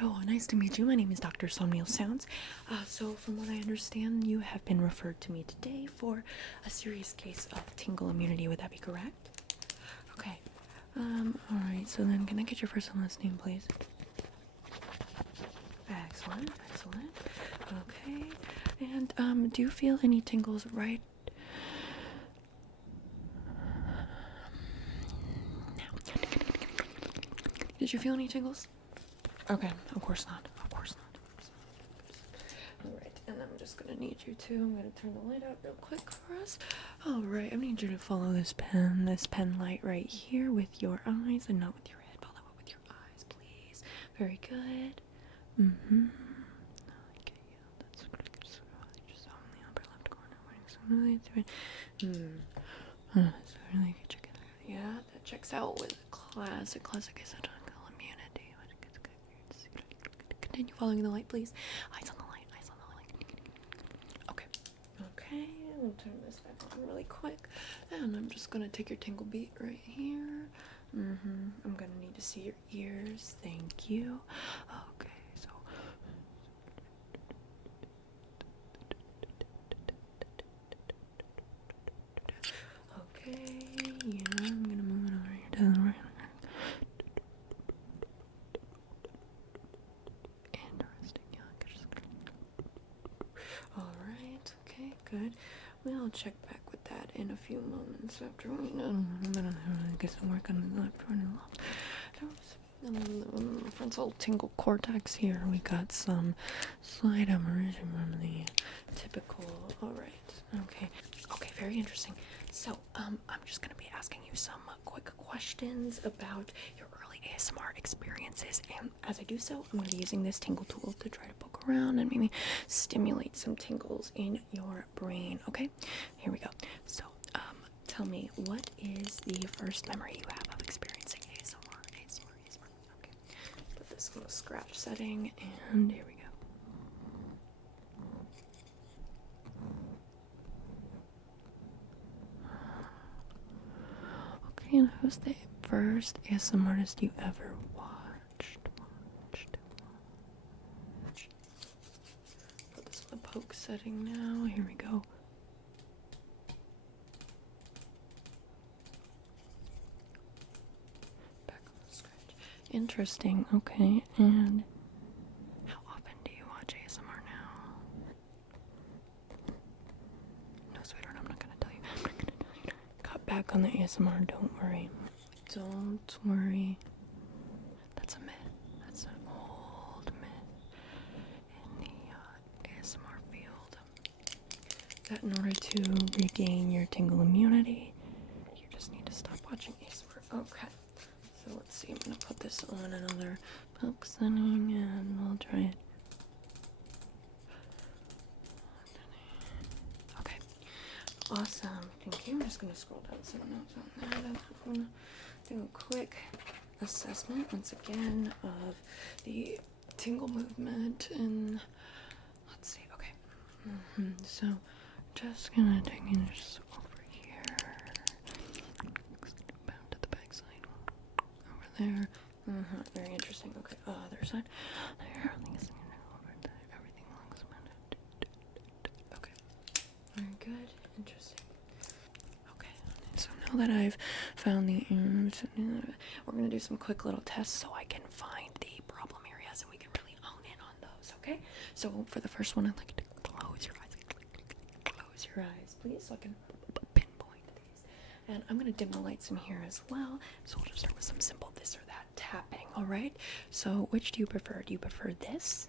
Oh, nice to meet you. My name is Dr. Somniel Sounds. So from what I understand, you have been referred to me today for a serious case of tingle immunity. Would that be correct? Okay. Alright, so then can I get your first and last name, please? Excellent, excellent. Okay. And, do you feel any tingles right now? Did you feel any tingles? Okay, of course not. Of course not. Alright, and I'm just gonna need you to, I'm gonna turn the light out real quick for us. Alright, I need you to follow this pen light right here with your eyes and not with your head. Follow it with your eyes, please. Very good. Okay, yeah, that's good. Just on the upper left corner, running smoothly through it. So really good check it out. Yeah, that checks out with classic acidotic immunity. Continue following the light, please. Eyes on the light, eyes on the light. Okay, I'll turn this back on really quick. And I'm just gonna take your tingle beat right here. I'm gonna need to see your ears. Thank you. Okay, so okay, yeah, I'm gonna move it over here to the right. Interesting, yeah. Alright, okay, good. We'll check back with that in a few moments after we get some work on the left one and the frontal tingle cortex here. We got some slight emerging from the typical. Alright, okay, very interesting. So, I'm just gonna be asking you some quick questions about your early ASMR experiences, and as I do so, I'm gonna be using this tingle tool to try to poke around and maybe stimulate some tingles in your brain. Okay, here we go. So, tell me, what is the first memory you have of experiencing ASMR? Okay, put this on the scratch setting, and here we go. Okay, and who's the first ASMR artist you ever watched? Put this on the poke setting now. Here we go. Back on the scratch. Interesting. Okay, and how often do you watch ASMR now? No, sweetheart, I'm not gonna tell you. Cut back on the ASMR. Don't worry. Don't worry. That's a myth. That's an old myth in the ASMR field. That in order to regain your tingle immunity, you just need to stop watching ASMR. Okay. So let's see. I'm gonna put this on another poke setting, and we'll try it. Okay. Awesome. Thank you. I'm just gonna scroll down some notes on that. I'm gonna do a quick assessment once again of the tingle movement, and let's see. Okay. So just gonna take it just over here, bound to the back side, over there. Very interesting. Okay. Other side. There. Over there. Everything looks better. Okay. Very good. Interesting. Okay, so now that I've found the we're gonna do some quick little tests so I can find the problem areas and we can really hone in on those. Okay, so for the first one, I'd like to close your eyes. Close your eyes, please, so I can pinpoint these. And I'm gonna dim the lights in here as well. So we'll just start with some simple this or that tapping. All right. So which do you prefer? Do you prefer this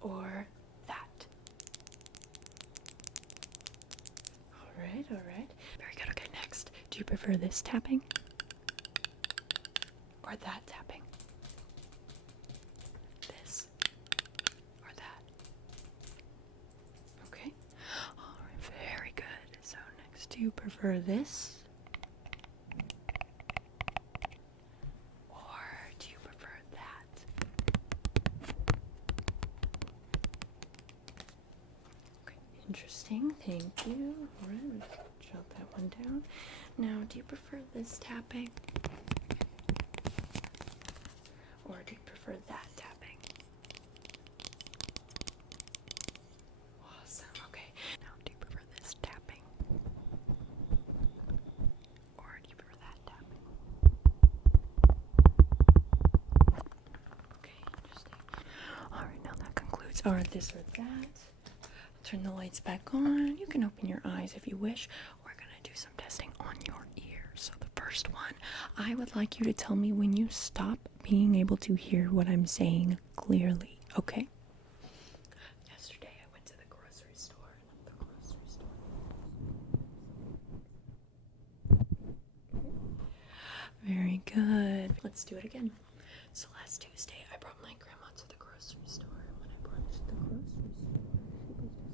or that? Alright. Very good. Okay, next. Do you prefer this tapping? Or that tapping? This? Or that? Okay. Alright, very good. So next, do you prefer this? Or do you prefer that? Okay, interesting. Thank you. Alright, jot that one down. Now, do you prefer this tapping? prefer that tapping? Awesome. Okay. Now, do you prefer this tapping? Or do you prefer that tapping? Okay, interesting. Alright, now that concludes our this or that. Turn the lights back on. You can open your eyes if you wish. We're going to do some testing on your ears. So the first one, I would like you to tell me when you stop being able to hear what I'm saying clearly, okay? Yesterday I went to the grocery store. Very good. Let's do it again. So last Tuesday I brought my grandma to the grocery store. And when I brought her to the grocery store, she was just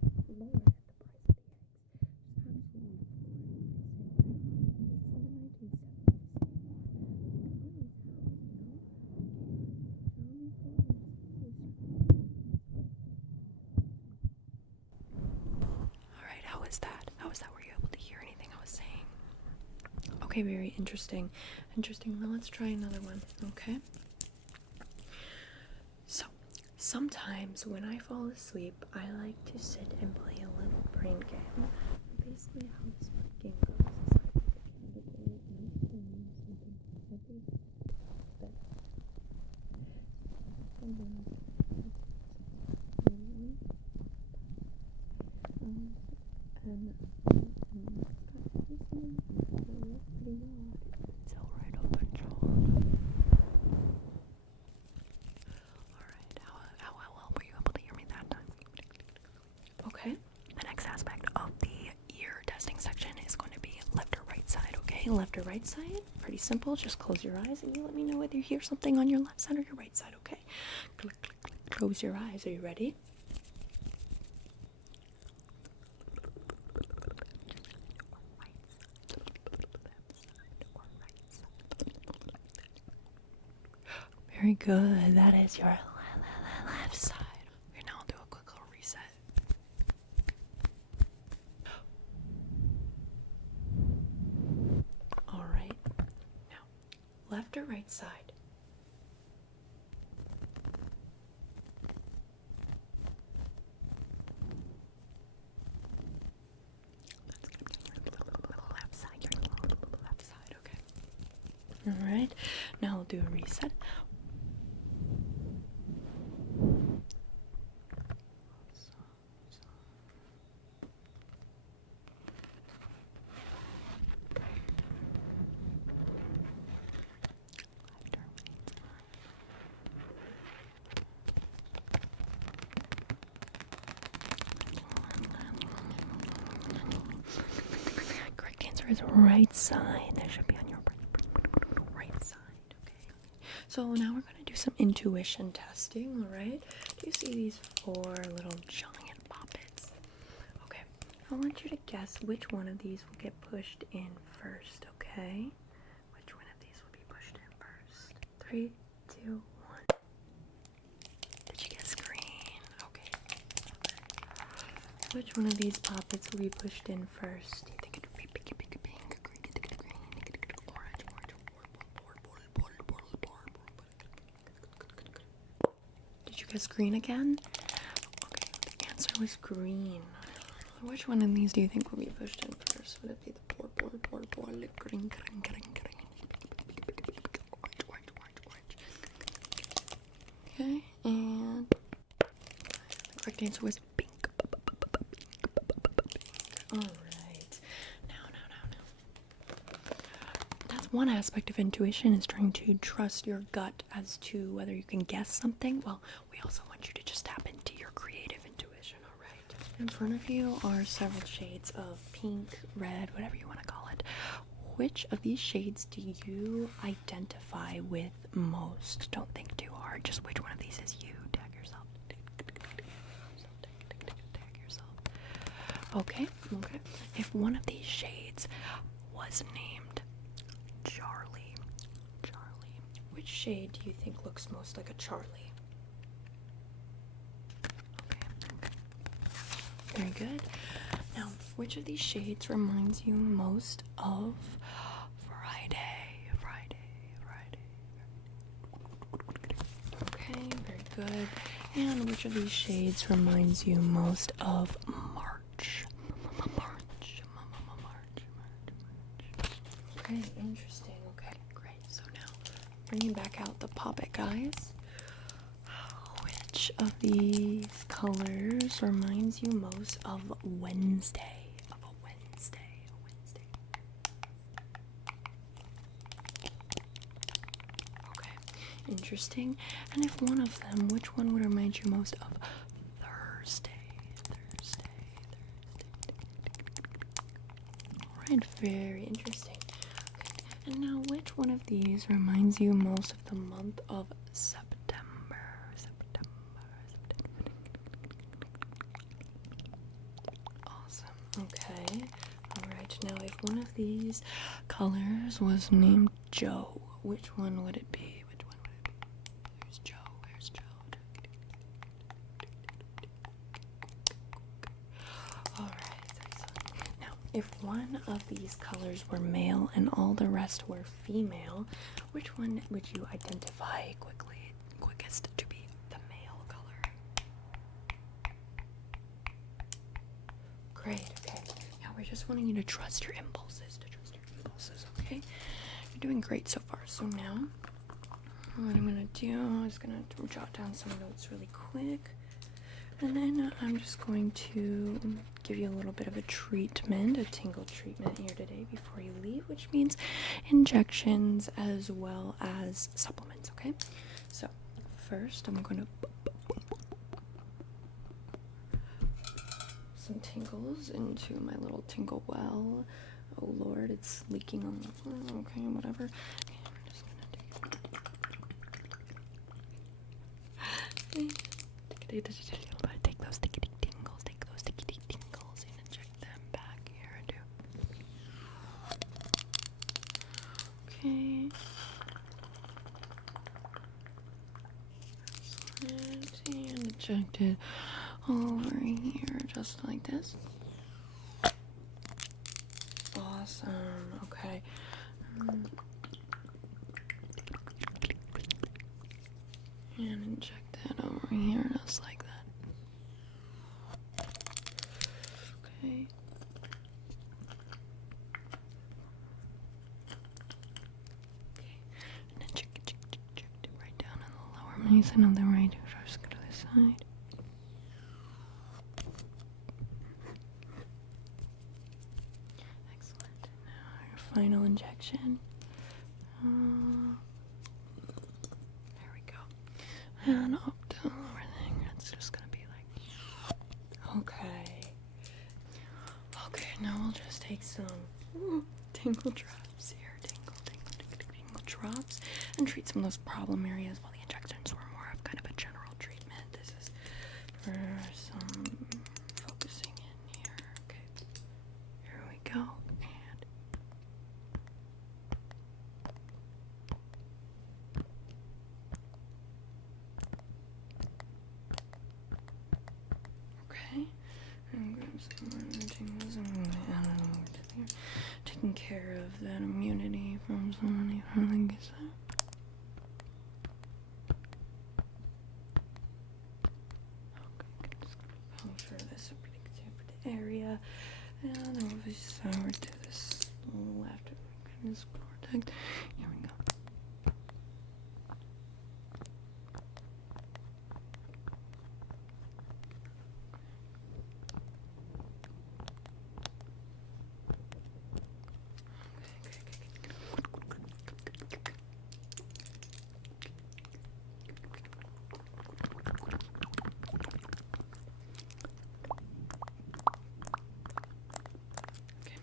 absolutely lowered at the price of the eggs. Alright, how is that? How is that? Were you able to hear anything I was saying? Okay, very interesting. Now let's try another one, okay? So, sometimes when I fall asleep, I like to sit and play a little brain game. Basically, how this brain game goes is I pick a candidate and I name something heavy, but someone it's alright, I'll control. Alright, how well were you able to hear me that time? Okay. The next aspect of the ear testing section is going to be left or right side, okay? Left or right side? Pretty simple. Just close your eyes and you let me know whether you hear something on your left side or your right side, okay? Click, click, click. Close your eyes. Are you ready? Very good. That is your left side. Okay, now I'll do a quick little reset. Alright. Now, left or right side? Left side, okay. Alright, now I'll do a reset. Correct answer is right side. That should be on your right side. Okay. So now we're going to do some intuition testing, alright? Do you see these 4 little giant poppets? Okay. I want you to guess which one of these will get pushed in first, okay? Which one of these will be pushed in first? 3, 2, 1. Did you guess green? Okay. Which one of these poppets will be pushed in first? Do you think it would be pink, green, orange, Did you guess green again? Okay, the answer was green. Which one of these do you think will be pushed in first? Would it be the green, orange? Okay, and the correct answer was pink. Alright. Now. That's one aspect of intuition, is trying to trust your gut as to whether you can guess something. Well, we also want you to just tap into your creative intuition, alright? In front of you are several shades of pink, red, whatever you want to call it. Which of these shades do you identify with most? Don't think too hard, just which one of these is you. Tag yourself. Tag yourself. Okay. If one of these shades was named Charlie, which shade do you think looks most like a Charlie? Okay. Very good. Now, which of these shades reminds you most of Friday? good. And which of these shades reminds you most of March? March. Okay, interesting. Okay, great. So now, bringing back out the Pop-It guys. Which of these colors reminds you most of Wednesday? Okay, interesting. And if one of them, which one would remind you most of Thursday? Alright, very interesting. Okay. And now which one of these reminds you most of the month of September? Awesome. Okay. Alright, now if one of these colors was named Joe, which one would it be? Where's Joe? Alright, excellent. Now, if one of these colors were male and all the rest were female, which one would you identify quickest to be the male color? Great, okay. Now we're just wanting you to trust your impulses, okay? You're doing great so far. So now, what I'm gonna do is gonna jot down some notes really quick. And then I'm just going to give you a little bit of a treatment, a tingle treatment here today before you leave, which means injections as well as supplements, okay? So first I'm going to some tingles into my little tingle well. Oh Lord, it's leaking on the floor. Okay, whatever. Okay, we're just gonna take those sticky tingles and inject them back here too. Okay. And inject it over here just like this. Awesome. Okay. And inject that over here just like that. Okay. And then check it right down in the lower mason of the right. Just go to the side. Excellent. Now your final injection. There we go. And up down everything. It's just gonna be like. Okay. Okay, now we'll just take some tingle drops here. Tingle drops. And treat some of those problem areas while the injections were more of kind of a general treatment. This is for some focusing in here. Okay. Here we go. And okay. And grab some more tingles and add them over to there. Taking care of that immunity from somebody from the gets out. Okay, just puncture this particular area. And then we'll be over to this left this cortex. Here we go. Okay,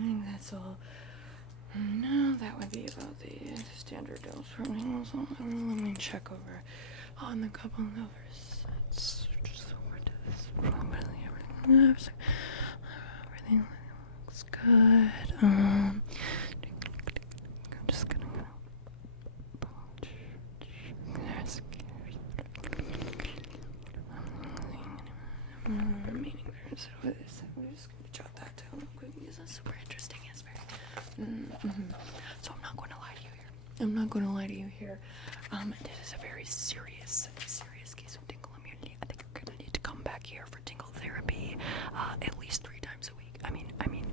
think that's all. No, that would be about the standard dose for tingles. Let me check over on the couple of sets. Just over to this. Everything looks good. I'm just gonna go. We're just gonna jot that down real quick because that's super interesting. It's very. So I'm not going to lie to you here. This is a very serious case of tingle immunity. I think you're gonna need to come back here for tingle therapy at least 3 times a week. I mean,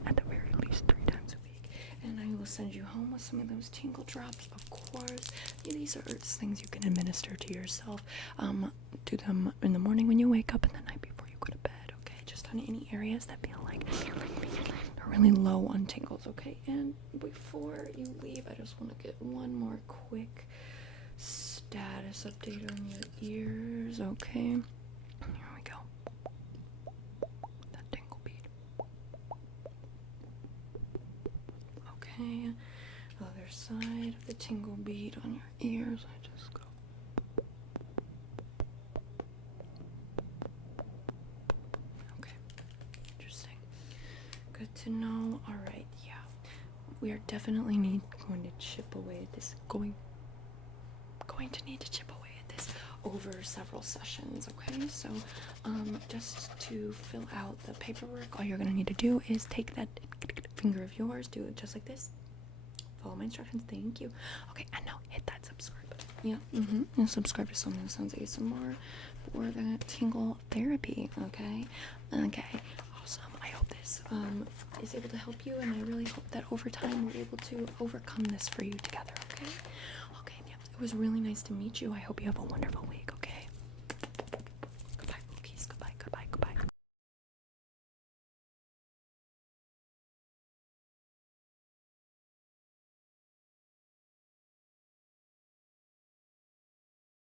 at the very least 3 times a week. And I will send you home with some of those tingle drops, of course. These are things you can administer to yourself. Do them in the morning when you wake up and the night before you go to bed, okay? Just on any areas that feel like are really low on tingles, okay? And before you leave, I just want to get one more quick status update on your ears, okay? Here we go. That tingle bead. Okay. Other side of the tingle bead on your ears. I just go. Okay. Interesting. Good to know. All right. Yeah. We are definitely going to chip away at this. Going to need to chip away at this over several sessions. Okay. So, just to fill out the paperwork, all you're gonna need to do is take that finger of yours, do it just like this. Follow my instructions. Thank you. Okay, and now hit that subscribe button. Yeah. And subscribe to Something That Sounds ASMR for the tingle therapy. Okay. Awesome. I hope this is able to help you, and I really hope that over time we're able to overcome this for you together. Okay. Yeah. It was really nice to meet you. I hope you have a wonderful week.